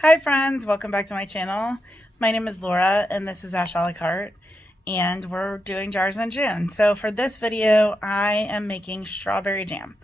Hi friends, welcome back to my channel. My name is Laura and this is Ash a la carte and we're doing jars in June. So for this video, I am making strawberry jam.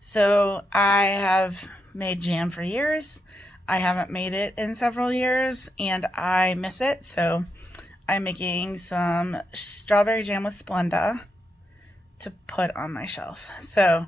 So I have made jam for years. I haven't made it in several years and I miss it. So I'm making some strawberry jam with Splenda to put on my shelf. So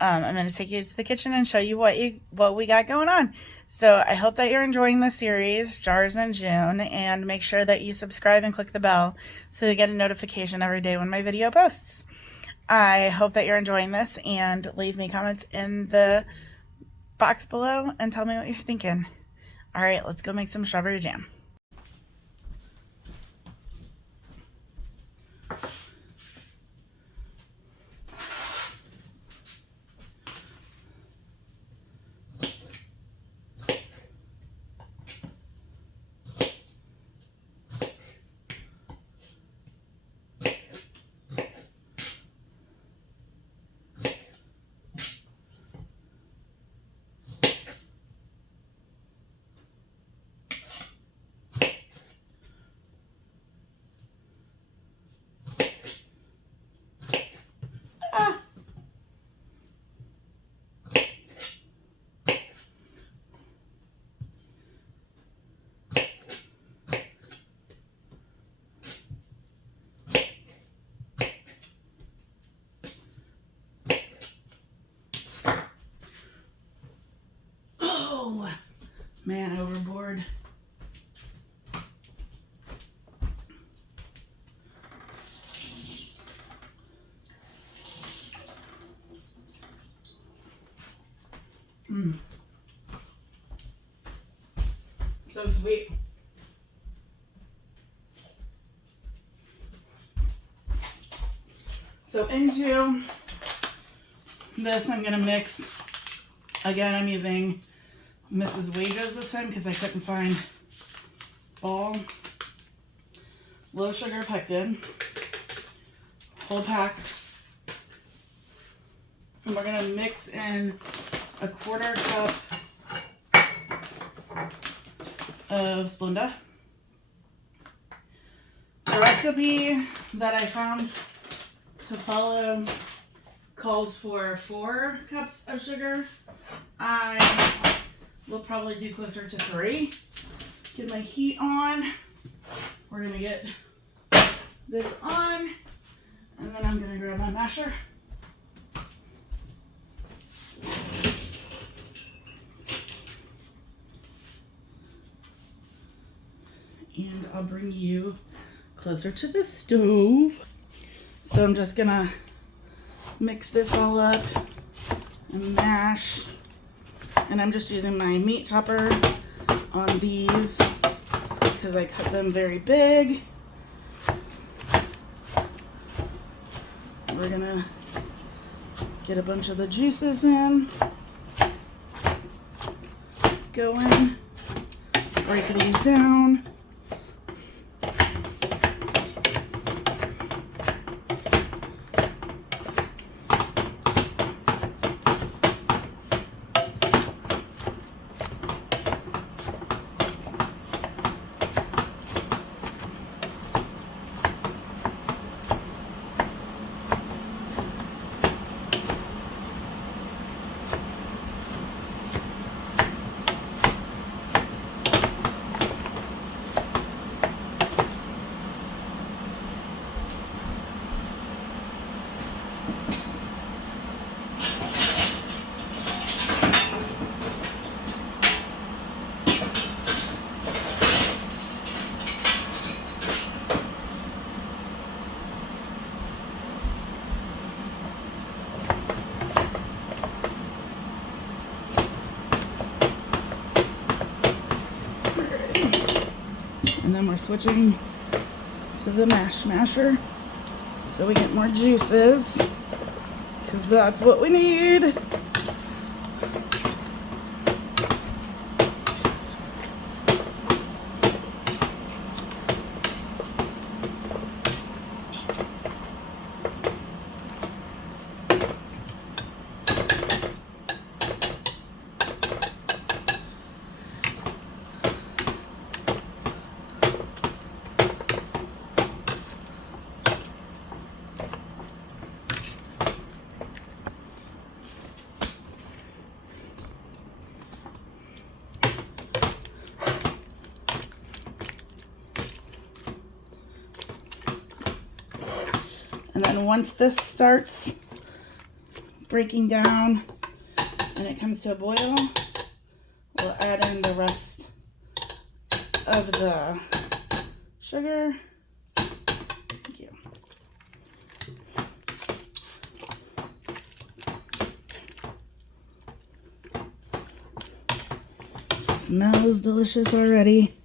I'm going to take you to the kitchen and show you what we got going on. So I hope that you're enjoying the series, Jars in June, and make sure that you subscribe and click the bell so you get a notification every day when my video posts. I hope that you're enjoying this and leave me comments in the box below and tell me what you're thinking. All right, let's go make some strawberry jam. Oh, man overboard. So sweet. So into this, I'm gonna mix. Again, I'm using Mrs. Wages this time because I couldn't find Ball, low sugar pectin, whole pack. And we're gonna mix in a 1/4 cup of Splenda. The recipe that I found to follow calls for 4 cups of sugar. I will probably do closer to 3. Get my heat on. We're gonna get this on, and then I'm gonna grab my masher. And I'll bring you closer to the stove. So I'm just gonna mix this all up and mash. And I'm just using my meat chopper on these because I cut them very big. We're gonna get a bunch of the juices in, going, break these down. And then we're switching to the masher so we get more juices, because that's what we need. And then once this starts breaking down and it comes to a boil, we'll add in the rest of the sugar. Thank you. Smells delicious already.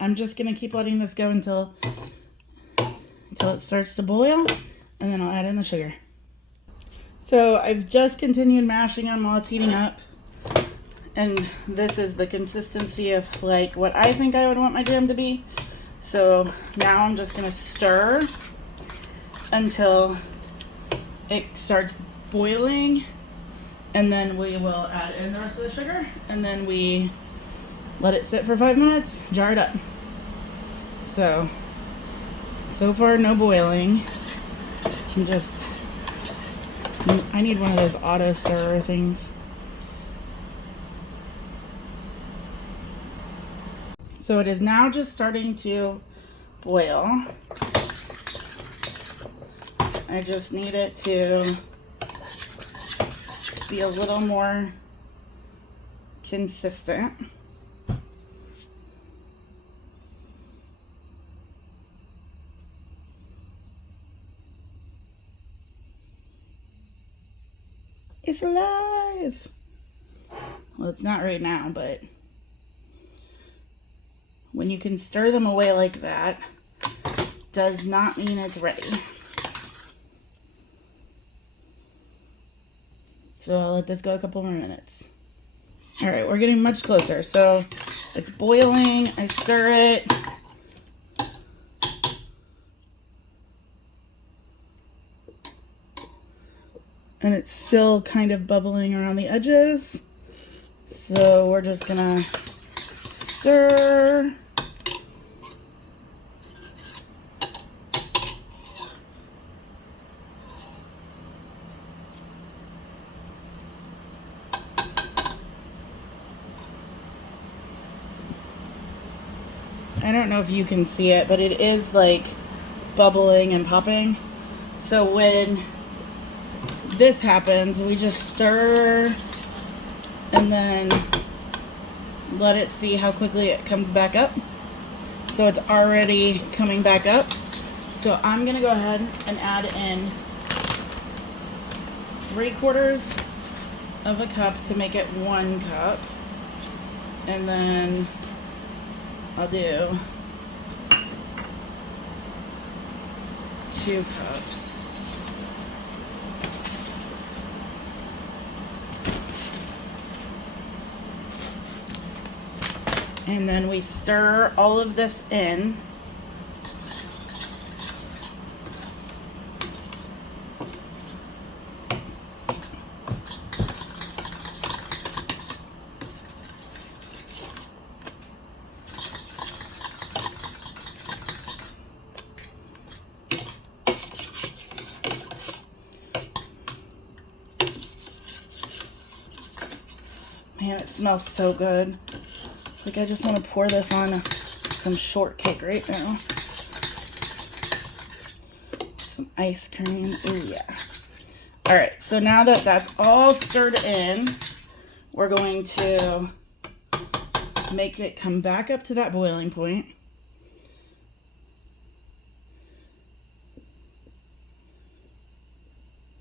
I'm just gonna keep letting this go until it starts to boil, and then I'll add in the sugar. So I've just continued mashing them while it's heating up, and this is the consistency of like what I think I would want my jam to be. So now I'm just gonna stir until it starts boiling, and then we will add in the rest of the sugar, and then we let it sit for 5 minutes, jar it up. So far no boiling. I need one of those auto stirrer things. So it is now just starting to boil. I just need it to be a little more consistent. It's alive. Well, it's not right now, but when you can stir them away like that, does not mean it's ready. So I'll let this go a couple more minutes. All right, we're getting much closer. So it's boiling, I stir it. And it's still kind of bubbling around the edges. So we're just gonna stir. I don't know if you can see it, but it is like bubbling and popping. So when this happens, we just stir and then let it see how quickly it comes back up. So it's already coming back up. So I'm gonna go ahead and add in 3/4 of a cup to make it 1 cup. And then I'll do 2 cups. And then we stir all of this in. Man, it smells so good. Like, I just want to pour this on some shortcake right now. Some ice cream. Ooh, yeah. All right, so now that that's all stirred in, we're going to make it come back up to that boiling point.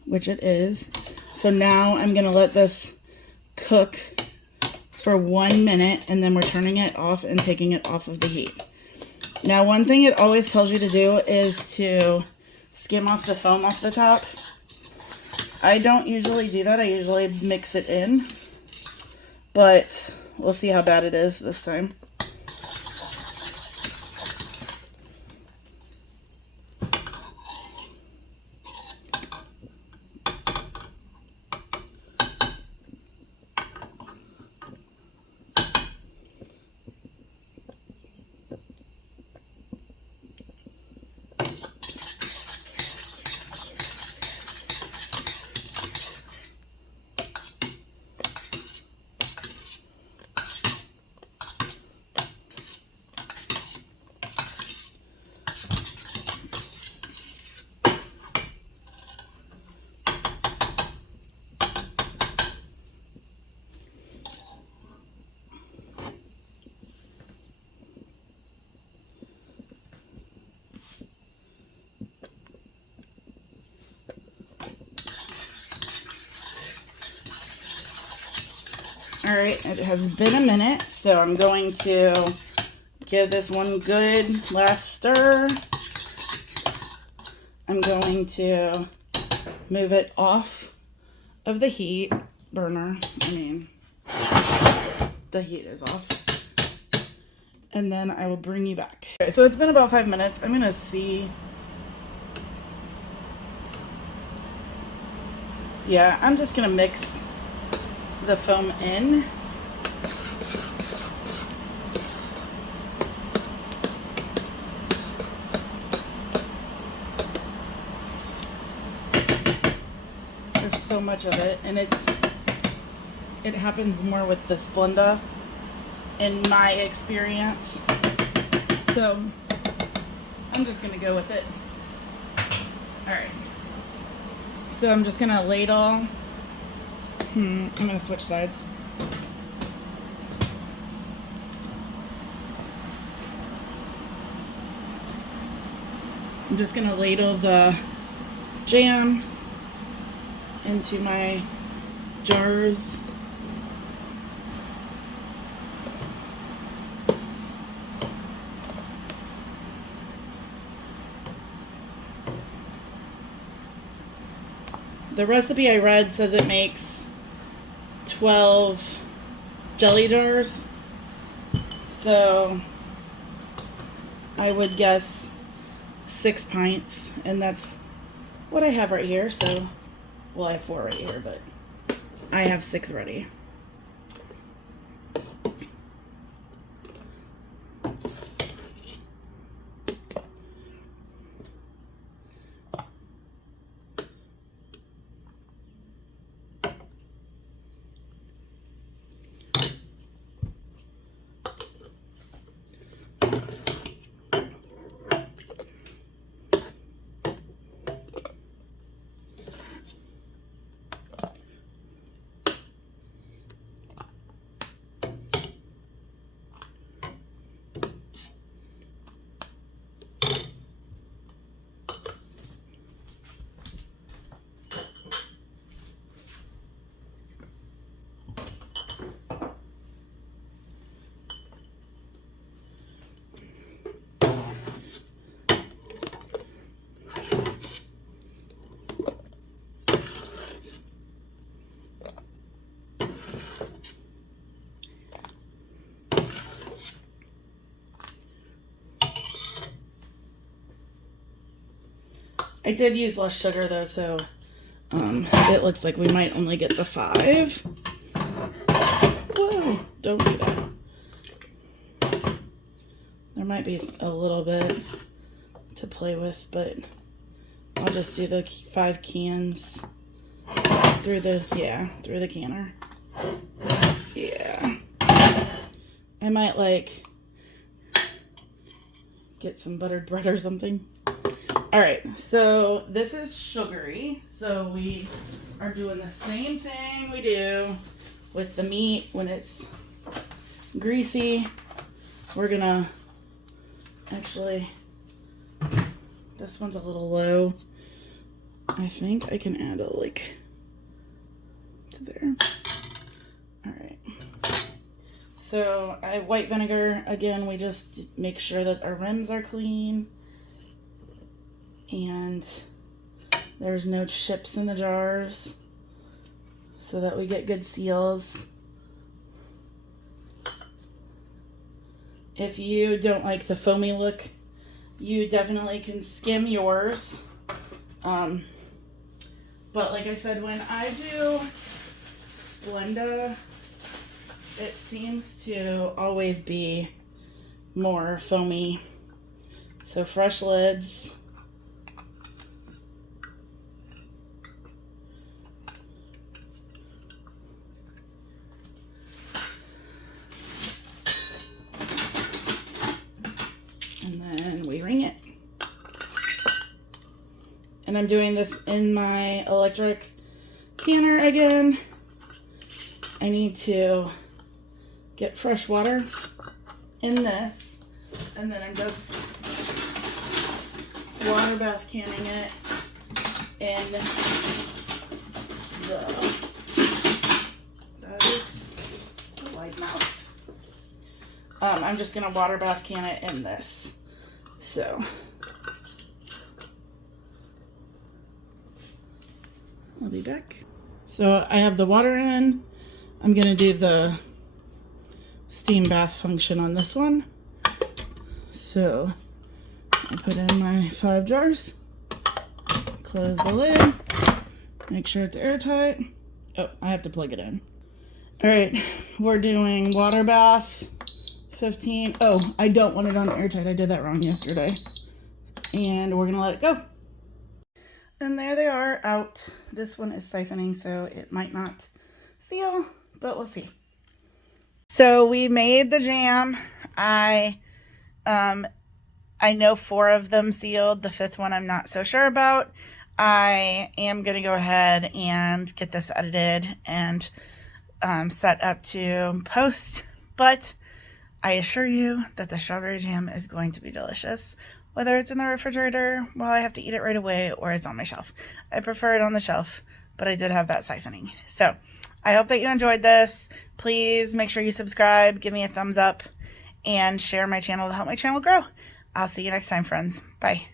Which it is. So now I'm going to let this cook for 1 minute, and then we're turning it off and taking it off of the heat. Now, one thing it always tells you to do is to skim off the foam off the top. I don't usually do that. I usually mix it in, but we'll see how bad it is this time. All right, it has been a minute, so I'm going to give this one good last stir. I'm going to move it off of the heat burner. The heat is off. And then I will bring you back. Okay, so it's been about 5 minutes. I'm gonna see. Yeah, I'm just gonna mix the foam in. There's so much of it, and it happens more with the Splenda in my experience. So I'm just gonna go with it. All right. So I'm just gonna ladle. I'm gonna switch sides. I'm just gonna ladle the jam into my jars. The recipe I read says it makes 12 jelly jars, so I would guess 6 pints, and that's what I have right here. So, well, I have 4 right here, but I have 6 ready. I did use less sugar though, so it looks like we might only get the 5. Whoa, don't do that. There might be a little bit to play with, but I'll just do the 5 cans through the canner. Yeah. I might like get some buttered bread or something. All right, so this is sugary. So we are doing the same thing we do with the meat when it's greasy. We're gonna actually, this one's a little low. I think I can add a to there. All right. So I have white vinegar. Again, we just make sure that our rims are clean and there's no chips in the jars so that we get good seals. If you don't like the foamy look, you definitely can skim yours. But like I said, when I do Splenda, it seems to always be more foamy. So fresh lids. And then we ring it. And I'm doing this in my electric canner again. I need to get fresh water in this, and then I'm just water bath canning it in that is a wide mouth. I'm just gonna water bath can it in this. So I'll be back. So I have the water in. I'm gonna do the steam bath function on this one. So I put in my 5 jars, close the lid, make sure it's airtight. Oh, I have to plug it in. All right, we're doing water bath 15. Oh, I don't want it on airtight. I did that wrong yesterday. And we're gonna let it go. And there they are out. This one is siphoning, so it might not seal, but we'll see. So we made the jam. I know 4 of them sealed. The 5th one I'm not so sure about. I am going to go ahead and get this edited and set up to post. But I assure you that the strawberry jam is going to be delicious. Whether it's in the refrigerator while I have to eat it right away or it's on my shelf. I prefer it on the shelf, but I did have that siphoning. So I hope that you enjoyed this. Please make sure you subscribe, give me a thumbs up, and share my channel to help my channel grow. I'll see you next time, friends. Bye.